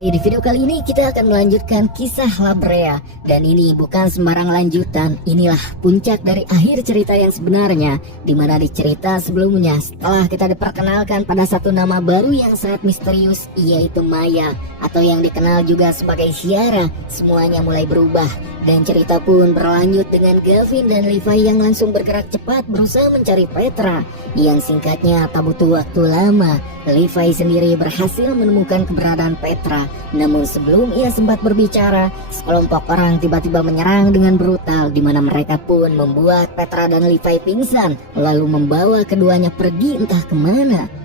Di video kali ini kita akan melanjutkan kisah La Brea. Dan ini bukan sembarang lanjutan, inilah puncak dari akhir cerita yang sebenarnya. Dimana di cerita sebelumnya, setelah kita diperkenalkan pada satu nama baru yang sangat misterius, yaitu Maya, atau yang dikenal juga sebagai Ciara, semuanya mulai berubah. Dan cerita pun berlanjut dengan Gavin dan Levi yang langsung bergerak cepat berusaha mencari Petra. Yang singkatnya tak butuh waktu lama, Levi sendiri berhasil menemukan keberadaan Petra. Namun sebelum ia sempat berbicara, sekelompok orang tiba-tiba menyerang dengan brutal, di mana mereka pun membuat Petra dan Levi pingsan, lalu membawa keduanya pergi entah kemana.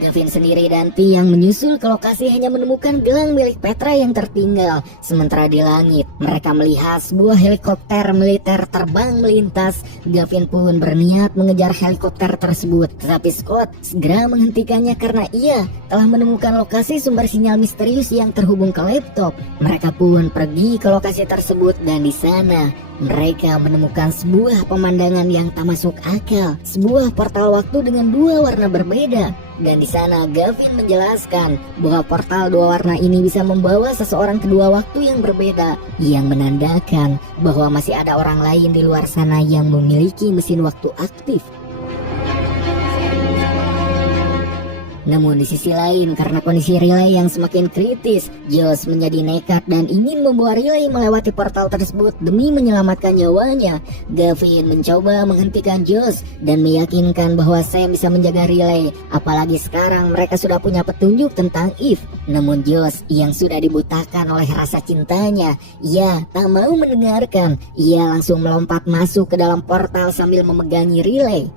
Gavin sendiri dan Pi yang menyusul ke lokasi hanya menemukan gelang milik Petra yang tertinggal. Sementara di langit, mereka melihat sebuah helikopter militer terbang melintas. Gavin pun berniat mengejar helikopter tersebut, tetapi Scott segera menghentikannya karena ia telah menemukan lokasi sumber sinyal misterius yang terhubung ke laptop. Mereka pun pergi ke lokasi tersebut dan di sana mereka menemukan sebuah pemandangan yang tak masuk akal, sebuah portal waktu dengan dua warna berbeda. Dan di sana Gavin menjelaskan bahwa portal dua warna ini bisa membawa seseorang ke dua waktu yang berbeda, yang menandakan bahwa masih ada orang lain di luar sana yang memiliki mesin waktu aktif. Namun di sisi lain, karena kondisi Riley yang semakin kritis, Josh menjadi nekat dan ingin membawa Riley melewati portal tersebut demi menyelamatkan nyawanya. Gavin mencoba menghentikan Josh dan meyakinkan bahwa Sam bisa menjaga Riley, apalagi sekarang mereka sudah punya petunjuk tentang Eve. Namun Josh yang sudah dibutakan oleh rasa cintanya, ia tak mau mendengarkan. Ia langsung melompat masuk ke dalam portal sambil memegangi Riley.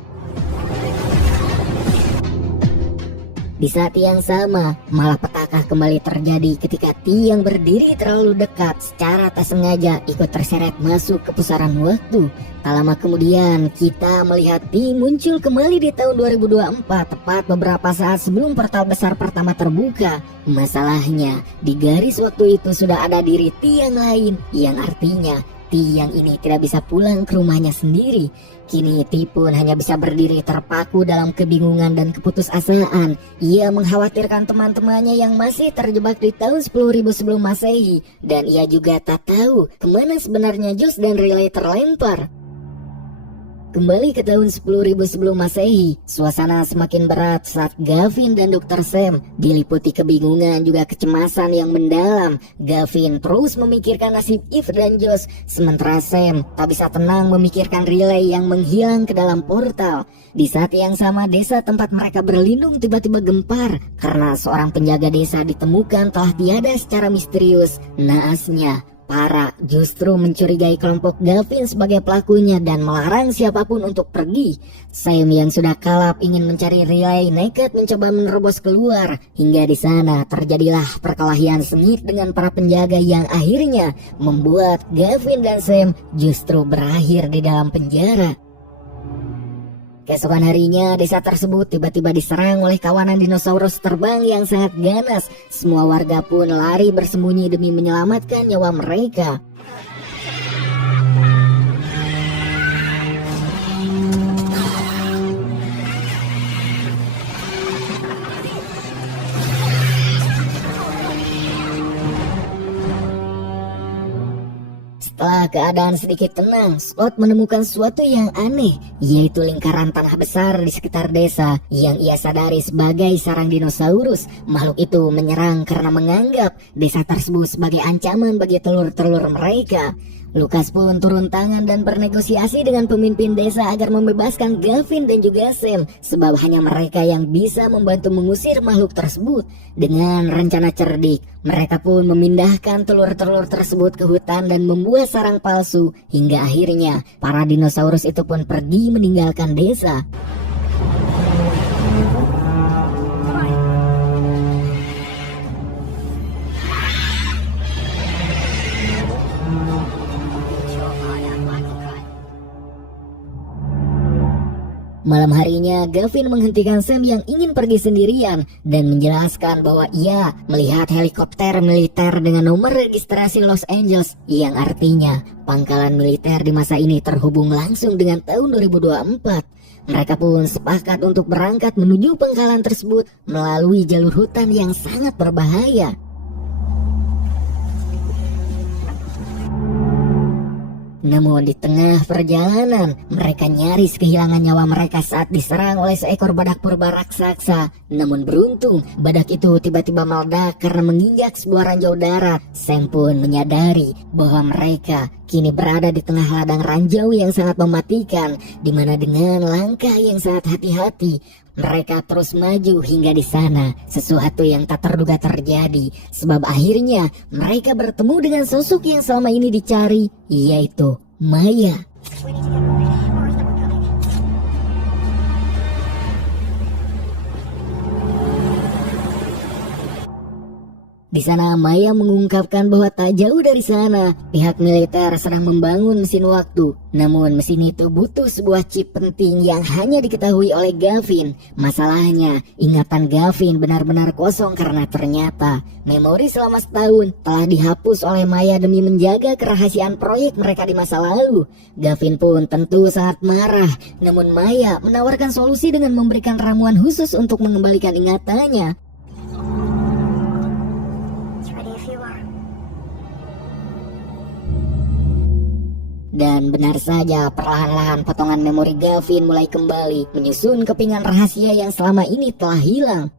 Di saat yang sama, malah petaka kembali terjadi ketika Ti yang berdiri terlalu dekat secara tak sengaja ikut terseret masuk ke pusaran waktu. Tak lama kemudian, kita melihat Ti muncul kembali di tahun 2024, tepat beberapa saat sebelum portal besar pertama terbuka. Masalahnya, di garis waktu itu sudah ada diri Ti yang lain, yang artinya Ti yang ini tidak bisa pulang ke rumahnya sendiri. Kini Ti pun hanya bisa berdiri terpaku dalam kebingungan dan keputusasaan. Ia mengkhawatirkan teman-temannya yang masih terjebak di tahun 10.000 sebelum Masehi. Dan ia juga tak tahu kemana sebenarnya Josh dan Riley terlempar. Kembali ke tahun 10.000 sebelum Masehi, suasana semakin berat saat Gavin dan Dr. Sam diliputi kebingungan juga kecemasan yang mendalam. Gavin terus memikirkan nasib Eve dan Josh, sementara Sam tak bisa tenang memikirkan Riley yang menghilang ke dalam portal. Di saat yang sama, desa tempat mereka berlindung tiba-tiba gempar karena seorang penjaga desa ditemukan telah tiada secara misterius. Naasnya, para justru mencurigai kelompok Gavin sebagai pelakunya dan melarang siapapun untuk pergi. Sam yang sudah kalap ingin mencari Riley nekat mencoba menerobos keluar. Hingga di sana terjadilah perkelahian sengit dengan para penjaga yang akhirnya membuat Gavin dan Sam justru berakhir di dalam penjara. Keesokan harinya, desa tersebut tiba-tiba diserang oleh kawanan dinosaurus terbang yang sangat ganas. Semua warga pun lari bersembunyi demi menyelamatkan nyawa mereka. Setelah keadaan sedikit tenang, Scott menemukan sesuatu yang aneh, yaitu lingkaran tanah besar di sekitar desa yang ia sadari sebagai sarang dinosaurus. Makhluk itu menyerang karena menganggap desa tersebut sebagai ancaman bagi telur-telur mereka. Lucas pun turun tangan dan bernegosiasi dengan pemimpin desa agar membebaskan Gavin dan juga Sam, sebab hanya mereka yang bisa membantu mengusir makhluk tersebut. Dengan rencana cerdik, mereka pun memindahkan telur-telur tersebut ke hutan dan membuat sarang palsu, hingga akhirnya para dinosaurus itu pun pergi meninggalkan desa. Malam harinya, Gavin menghentikan Sam yang ingin pergi sendirian dan menjelaskan bahwa ia melihat helikopter militer dengan nomor registrasi Los Angeles, yang artinya pangkalan militer di masa ini terhubung langsung dengan tahun 2024. Mereka pun sepakat untuk berangkat menuju pangkalan tersebut melalui jalur hutan yang sangat berbahaya. Namun di tengah perjalanan, mereka nyaris kehilangan nyawa mereka saat diserang oleh seekor badak purba raksasa. Namun beruntung, badak itu tiba-tiba meledak karena menginjak sebuah ranjau darat. Sam pun menyadari bahwa mereka kini berada di tengah ladang ranjau yang sangat mematikan, di mana dengan langkah yang sangat hati-hati, mereka terus maju hingga di sana. Sesuatu yang tak terduga terjadi, sebab akhirnya mereka bertemu dengan sosok yang selama ini dicari, yaitu Maya. Di sana Maya mengungkapkan bahwa tak jauh dari sana pihak militer sedang membangun mesin waktu. Namun mesin itu butuh sebuah chip penting yang hanya diketahui oleh Gavin. Masalahnya ingatan Gavin benar-benar kosong karena ternyata memori selama setahun telah dihapus oleh Maya demi menjaga kerahasiaan proyek mereka di masa lalu. Gavin pun tentu sangat marah. Namun Maya menawarkan solusi dengan memberikan ramuan khusus untuk mengembalikan ingatannya. Dan benar saja, perlahan-lahan potongan memori Gavin mulai kembali menyusun kepingan rahasia yang selama ini telah hilang.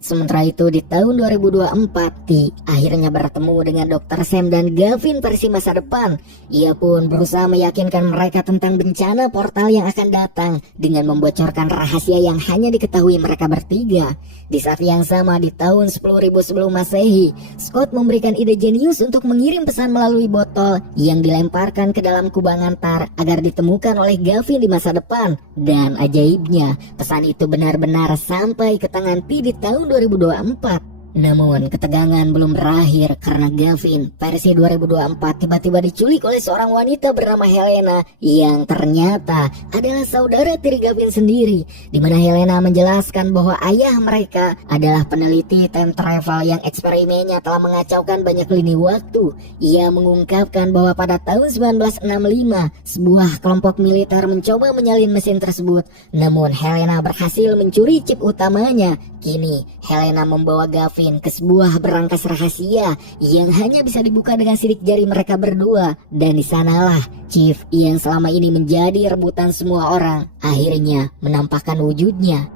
Sementara itu di tahun 2024, T akhirnya bertemu dengan Dr. Sam dan Gavin versi masa depan. Ia pun berusaha meyakinkan mereka tentang bencana portal yang akan datang dengan membocorkan rahasia yang hanya diketahui mereka bertiga. Di saat yang sama di tahun 10.000 sebelum Masehi, Scott memberikan ide jenius untuk mengirim pesan melalui botol yang dilemparkan ke dalam kubang antar agar ditemukan oleh Gavin di masa depan. Dan ajaibnya, pesan itu benar-benar sampai ke tangan T di tahun 2024. Namun ketegangan belum berakhir karena Gavin versi 2024 tiba-tiba diculik oleh seorang wanita bernama Helena yang ternyata adalah saudara tiri Gavin sendiri, di mana Helena menjelaskan bahwa ayah mereka adalah peneliti time travel yang eksperimennya telah mengacaukan banyak lini waktu. Ia mengungkapkan bahwa pada tahun 1965 sebuah kelompok militer mencoba menyalin mesin tersebut, namun Helena berhasil mencuri chip utamanya. Kini Helena membawa Gavin ke sebuah berangkas rahasia yang hanya bisa dibuka dengan sidik jari mereka berdua, dan di sanalah Chief yang selama ini menjadi rebutan semua orang akhirnya menampakkan wujudnya.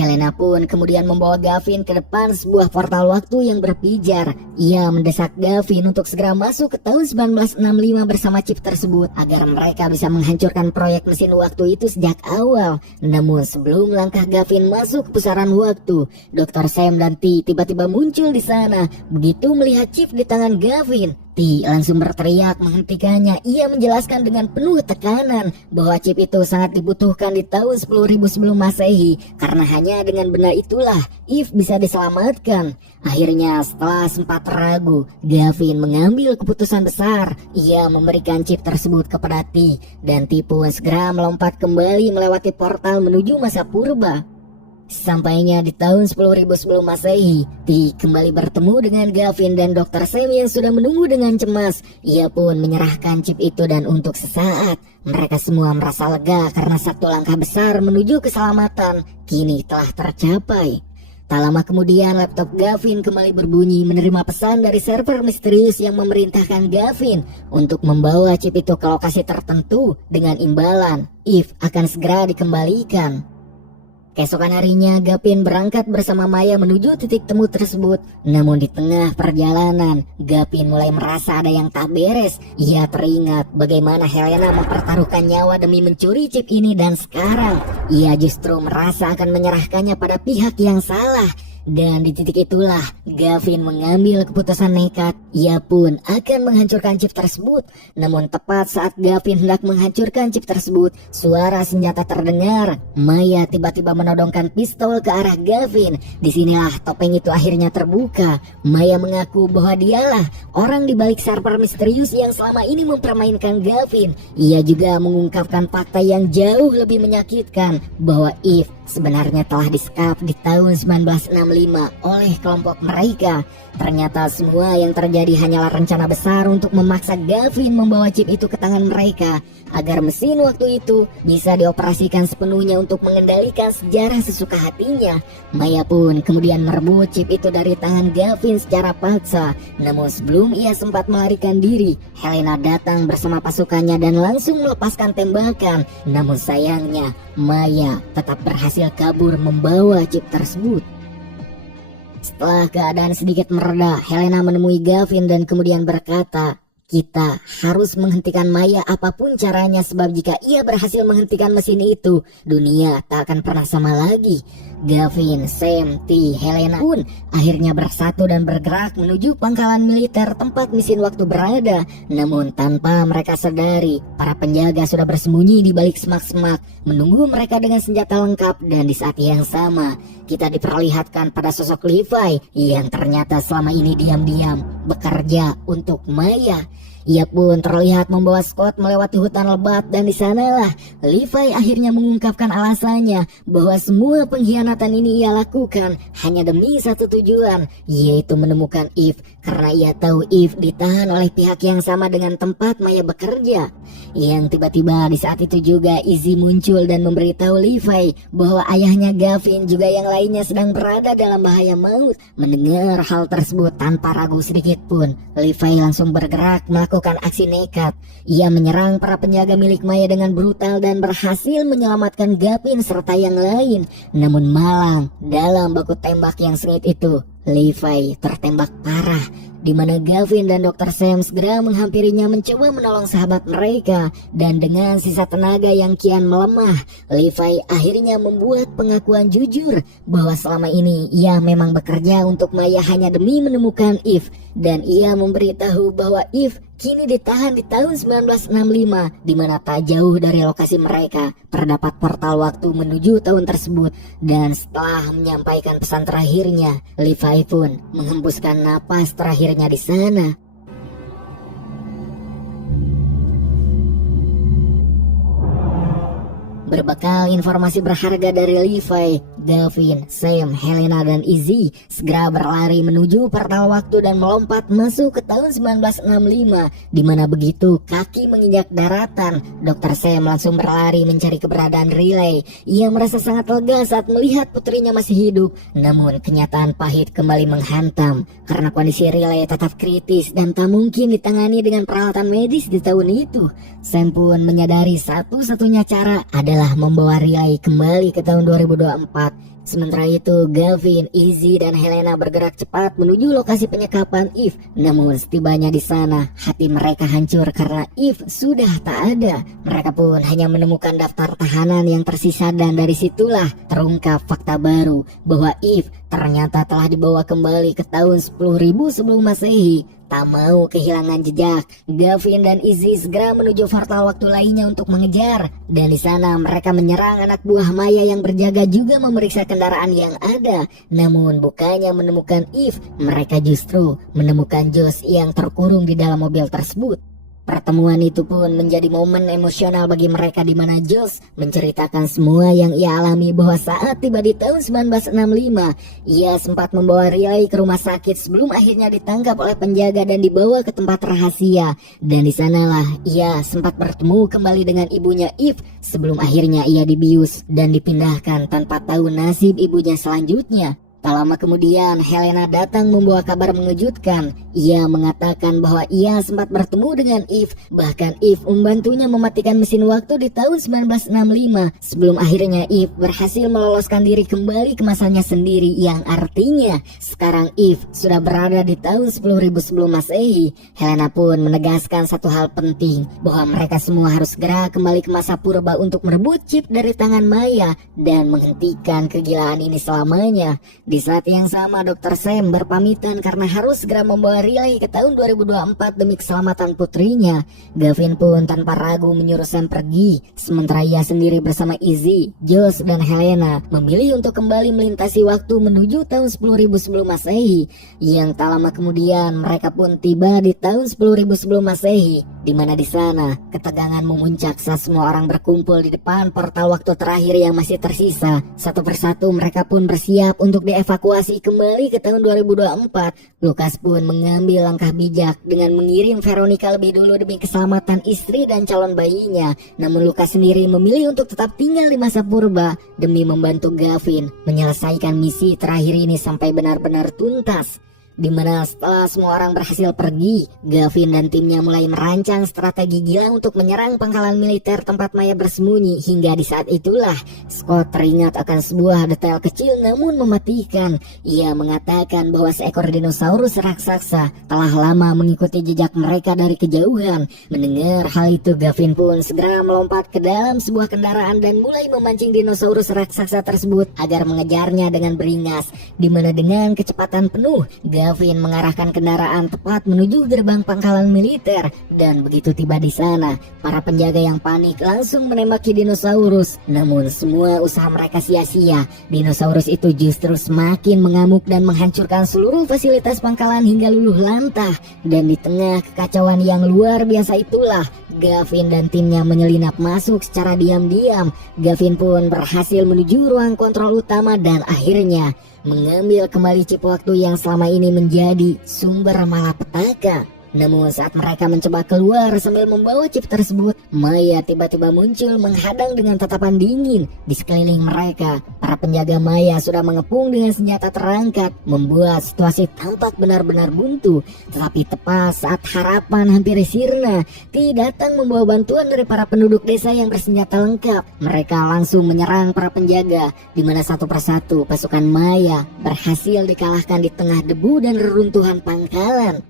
Helena pun kemudian membawa Gavin ke depan sebuah portal waktu yang berpijar. Ia mendesak Gavin untuk segera masuk ke tahun 1965 bersama chip tersebut agar mereka bisa menghancurkan proyek mesin waktu itu sejak awal. Namun sebelum langkah Gavin masuk ke pusaran waktu, Dr. Sam dan T tiba-tiba muncul di sana. Begitu melihat chip di tangan Gavin, T langsung berteriak menghentikannya. Ia menjelaskan dengan penuh tekanan bahwa chip itu sangat dibutuhkan di tahun 10.000 sebelum Masehi, karena hanya dengan benda itulah Eve bisa diselamatkan. Akhirnya setelah sempat ragu, Gavin mengambil keputusan besar. Ia memberikan chip tersebut kepada T, dan T pun segera melompat kembali melewati portal menuju masa purba. Sampainya di tahun 10.000 sebelum Masehi, T kembali bertemu dengan Gavin dan Dr. Sam yang sudah menunggu dengan cemas. Ia pun menyerahkan chip itu dan untuk sesaat mereka semua merasa lega karena satu langkah besar menuju keselamatan kini telah tercapai. Tak lama kemudian laptop Gavin kembali berbunyi menerima pesan dari server misterius yang memerintahkan Gavin untuk membawa chip itu ke lokasi tertentu dengan imbalan Eve akan segera dikembalikan. Keesokan harinya, Gavin berangkat bersama Maya menuju titik temu tersebut. Namun di tengah perjalanan, Gavin mulai merasa ada yang tak beres. Ia teringat bagaimana Helena mempertaruhkan nyawa demi mencuri chip ini, dan sekarang ia justru merasa akan menyerahkannya pada pihak yang salah. Dan di titik itulah Gavin mengambil keputusan nekat. Ia pun akan menghancurkan chip tersebut. Namun tepat saat Gavin hendak menghancurkan chip tersebut, suara senjata terdengar. Maya tiba-tiba menodongkan pistol ke arah Gavin. Disinilah topeng itu akhirnya terbuka. Maya mengaku bahwa dialah orang di balik server misterius yang selama ini mempermainkan Gavin. Ia juga mengungkapkan fakta yang jauh lebih menyakitkan bahwa Eve sebenarnya telah disekap di tahun 1965 oleh kelompok mereka. Ternyata semua yang terjadi hanyalah rencana besar untuk memaksa Gavin membawa chip itu ke tangan mereka agar mesin waktu itu bisa dioperasikan sepenuhnya untuk mengendalikan sejarah sesuka hatinya. Maya pun kemudian merebut chip itu dari tangan Gavin secara paksa. Namun sebelum ia sempat melarikan diri, Helena datang bersama pasukannya dan langsung melepaskan tembakan. Namun sayangnya, Maya tetap berhasil kabur membawa chip tersebut. Setelah keadaan sedikit mereda, Helena menemui Gavin dan kemudian berkata, "Kita harus menghentikan Maya apapun caranya, sebab jika ia berhasil menghentikan mesin itu, dunia tak akan pernah sama lagi." Gavin, Sam, T, Helena pun akhirnya bersatu dan bergerak menuju pangkalan militer tempat mesin waktu berada. Namun tanpa mereka sadari, para penjaga sudah bersembunyi di balik semak-semak, menunggu mereka dengan senjata lengkap. Dan di saat yang sama, kita diperlihatkan pada sosok Levi yang ternyata selama ini diam-diam bekerja untuk Maya. Ia pun terlihat membawa Scott melewati hutan lebat, dan di sanalah Levi akhirnya mengungkapkan alasannya bahwa semua pengkhianatan ini ia lakukan hanya demi satu tujuan, yaitu menemukan Eve, karena ia tahu Eve ditahan oleh pihak yang sama dengan tempat Maya bekerja. Yang tiba-tiba di saat itu juga Izzy muncul dan memberitahu Levi bahwa ayahnya Gavin juga yang lainnya sedang berada dalam bahaya maut. Mendengar hal tersebut tanpa ragu sedikit pun, Levi langsung bergerak melakukan aksi nekat. Ia menyerang para penjaga milik Maya dengan brutal dan berhasil menyelamatkan Gavin serta yang lain. Namun malang, dalam baku tembak yang sengit itu, Levi tertembak parah, di mana Gavin dan Dr. Sam segera menghampirinya mencoba menolong sahabat mereka. Dan dengan sisa tenaga yang kian melemah, Levi akhirnya membuat pengakuan jujur bahwa selama ini ia memang bekerja untuk Maya hanya demi menemukan Eve. Dan ia memberitahu bahwa Eve kini ditahan di tahun 1965, di mana tak jauh dari lokasi mereka terdapat portal waktu menuju tahun tersebut. Dan setelah menyampaikan pesan terakhirnya, Levi pun menghembuskan napas terakhirnya di sana. Berbekal informasi berharga dari Levi, Gavin, Sam, Helena, dan Izzy segera berlari menuju portal waktu dan melompat masuk ke tahun 1965, di mana begitu kaki menginjak daratan, Dr. Sam langsung berlari mencari keberadaan Riley. Ia merasa sangat lega saat melihat putrinya masih hidup. Namun kenyataan pahit kembali menghantam, karena kondisi Riley tetap kritis dan tak mungkin ditangani dengan peralatan medis di tahun itu. Sam pun menyadari satu-satunya cara adalah membawa Riley kembali ke tahun 2024. Sementara itu, Gavin, Izzy, dan Helena bergerak cepat menuju lokasi penyekapan Eve. Namun setibanya di sana, hati mereka hancur karena Eve sudah tak ada. Mereka pun hanya menemukan daftar tahanan yang tersisa, dan dari situlah terungkap fakta baru bahwa Eve ternyata telah dibawa kembali ke tahun 10.000 sebelum Masehi. Tak mau kehilangan jejak, Gavin dan Izzy segera menuju portal waktu lainnya untuk mengejar. Dan di sana mereka menyerang anak buah Maya yang berjaga juga memeriksa kendaraan yang ada. Namun bukannya menemukan Eve, mereka justru menemukan Josh yang terkurung di dalam mobil tersebut. Pertemuan itu pun menjadi momen emosional bagi mereka, di mana Josh menceritakan semua yang ia alami, bahwa saat tiba di tahun 1965, ia sempat membawa Riley ke rumah sakit sebelum akhirnya ditangkap oleh penjaga dan dibawa ke tempat rahasia. Dan di sanalah ia sempat bertemu kembali dengan ibunya Eve sebelum akhirnya ia dibius dan dipindahkan tanpa tahu nasib ibunya selanjutnya. Tak lama kemudian, Helena datang membawa kabar mengejutkan. Ia mengatakan bahwa ia sempat bertemu dengan Eve. Bahkan Eve membantunya mematikan mesin waktu di tahun 1965 sebelum akhirnya Eve berhasil meloloskan diri kembali ke masanya sendiri, yang artinya sekarang Eve sudah berada di tahun 10.000 sebelum Masehi. Helena pun menegaskan satu hal penting, bahwa mereka semua harus segera kembali ke masa purba untuk merebut chip dari tangan Maya dan menghentikan kegilaan ini selamanya. Di saat yang sama, Dr. Sam berpamitan karena harus segera membawa Riley ke tahun 2024 demi keselamatan putrinya. Gavin pun tanpa ragu menyuruh Sam pergi, sementara ia sendiri bersama Izzy, Josh, dan Helena memilih untuk kembali melintasi waktu menuju tahun 10.000 sebelum Masehi. Yang tak lama kemudian mereka pun tiba di tahun 10.000 sebelum Masehi. di mana di sana ketegangan memuncak saat semua orang berkumpul di depan portal waktu terakhir yang masih tersisa. Satu persatu mereka pun bersiap untuk dievakuasi kembali ke tahun 2024. Lucas pun mengambil langkah bijak dengan mengirim Veronica lebih dulu demi keselamatan istri dan calon bayinya. Namun Lucas sendiri memilih untuk tetap tinggal di masa purba demi membantu Gavin menyelesaikan misi terakhir ini sampai benar-benar tuntas. Dimana setelah semua orang berhasil pergi, Gavin dan timnya mulai merancang strategi gila untuk menyerang pangkalan militer tempat Maya bersembunyi. Hingga di saat itulah Scott teringat akan sebuah detail kecil namun mematikan. Ia mengatakan bahwa seekor dinosaurus raksasa telah lama mengikuti jejak mereka dari kejauhan. Mendengar hal itu, Gavin pun segera melompat ke dalam sebuah kendaraan dan mulai memancing dinosaurus raksasa tersebut agar mengejarnya dengan beringas. Dimana dengan kecepatan penuh, Gavin mengarahkan kendaraan tepat menuju gerbang pangkalan militer. Dan begitu tiba di sana, para penjaga yang panik langsung menembaki dinosaurus. Namun semua usaha mereka sia-sia. Dinosaurus itu justru semakin mengamuk dan menghancurkan seluruh fasilitas pangkalan hingga luluh lantah. Dan di tengah kekacauan yang luar biasa itulah, Gavin dan timnya menyelinap masuk secara diam-diam. Gavin pun berhasil menuju ruang kontrol utama dan akhirnya mengambil kembali chip waktu yang selama ini menjadi sumber malapetaka. Namun saat mereka mencoba keluar sambil membawa chip tersebut, Maya tiba-tiba muncul menghadang dengan tatapan dingin. Di sekeliling mereka, para penjaga Maya sudah mengepung dengan senjata terangkat, membuat situasi tampak benar-benar buntu. Tetapi tepat saat harapan hampir sirna, Ti datang membawa bantuan dari para penduduk desa yang bersenjata lengkap. Mereka langsung menyerang para penjaga, di mana satu persatu pasukan Maya berhasil dikalahkan di tengah debu dan reruntuhan pangkalan.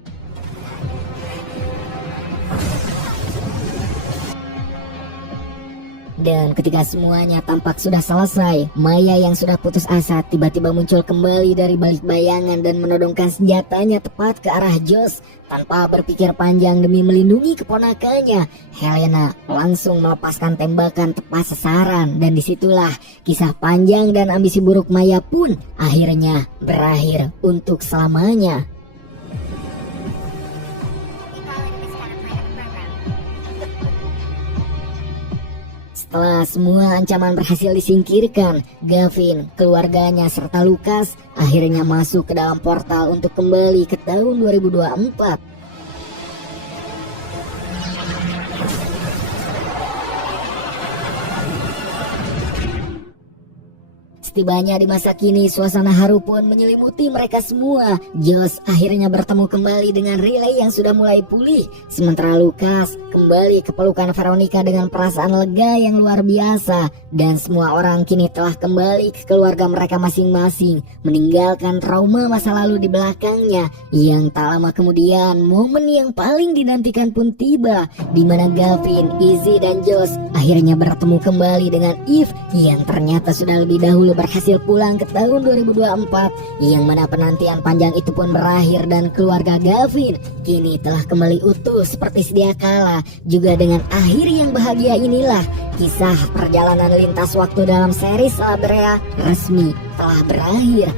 Dan ketika semuanya tampak sudah selesai, Maya yang sudah putus asa tiba-tiba muncul kembali dari balik bayangan dan menodongkan senjatanya tepat ke arah Josh. Tanpa berpikir panjang demi melindungi keponakannya, Helena langsung melepaskan tembakan tepat sasaran. Dan disitulah kisah panjang dan ambisi buruk Maya pun akhirnya berakhir untuk selamanya. Setelah semua ancaman berhasil disingkirkan, Gavin, keluarganya, serta Lucas akhirnya masuk ke dalam portal untuk kembali ke tahun 2024. Setibanya di masa kini, suasana haru pun menyelimuti mereka semua. Josh akhirnya bertemu kembali dengan Riley yang sudah mulai pulih. Sementara Lucas kembali ke pelukan Veronica dengan perasaan lega yang luar biasa. Dan semua orang kini telah kembali ke keluarga mereka masing-masing, meninggalkan trauma masa lalu di belakangnya. Yang tak lama kemudian, momen yang paling dinantikan pun tiba, di mana Gavin, Izzy, dan Josh akhirnya bertemu kembali dengan Eve yang ternyata sudah lebih dahulu berhasil pulang ke tahun 2024, yang mana penantian panjang itu pun berakhir dan keluarga Gavin kini telah kembali utuh seperti sedia kala. Juga dengan akhir yang bahagia inilah kisah perjalanan lintas waktu dalam series Labrea resmi telah berakhir.